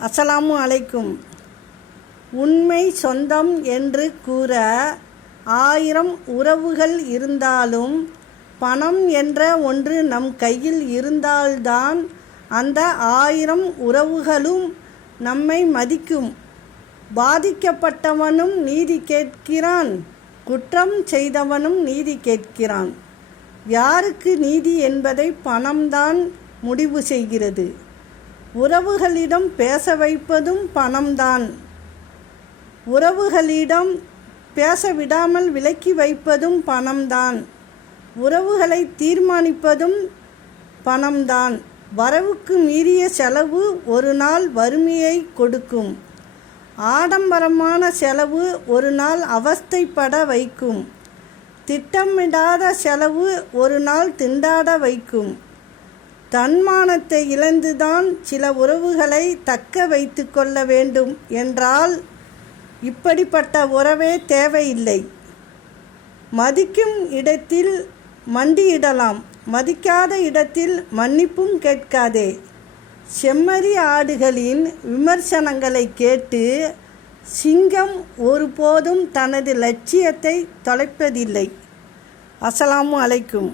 அஸ்ஸலாமு அலைக்கும். உண்மை சொந்தம் என்று கூற 1000 உறவுகள் இருந்தாலும் பணம் என்ற ஒன்று நம் கையில் இருந்தால்தான் அந்த 1000 உறவுகளும் நம்மை மதிக்கும். பாதிக்கப்பட்டவனும் நீதி கேட்கிறான், குற்றம் செய்தவனும் நீதி கேட்கிறான். யாருக்கு நீதி என்பதை பணம்தான் முடிவு செய்கிறது. உறவுகளிடம் பேச வைப்பதும் பணம்தான். உறவுகளிடம் பேச விடாமல் விலக்கி வைப்பதும் பணம்தான். உறவுகளை தீர்மானிப்பதும் பணம்தான். வரவுக்கு மீறிய செலவு ஒரு நாள் வறுமையை கொடுக்கும். ஆடம்பரமான செலவு ஒரு நாள் அவஸ்தைப்பட வைக்கும். திட்டமிடாத செலவு ஒரு நாள் திண்டாட வைக்கும். தன்மானத்தை இழந்துதான் சில உறவுகளை தக்க வைத்து கொள்ள வேண்டும் என்றால் இப்படிப்பட்ட உறவே தேவையில்லை. மதிக்கும் இடத்தில் மண்டியிடலாம், மதிக்காத இடத்தில் மன்னிப்பும் கேட்காதே. செம்மறி ஆடுகளின் விமர்சனங்களை கேட்டு சிங்கம் ஒருபோதும் தனது லட்சியத்தை தொலைப்பதில்லை. அஸ்ஸலாமு அலைக்கும்.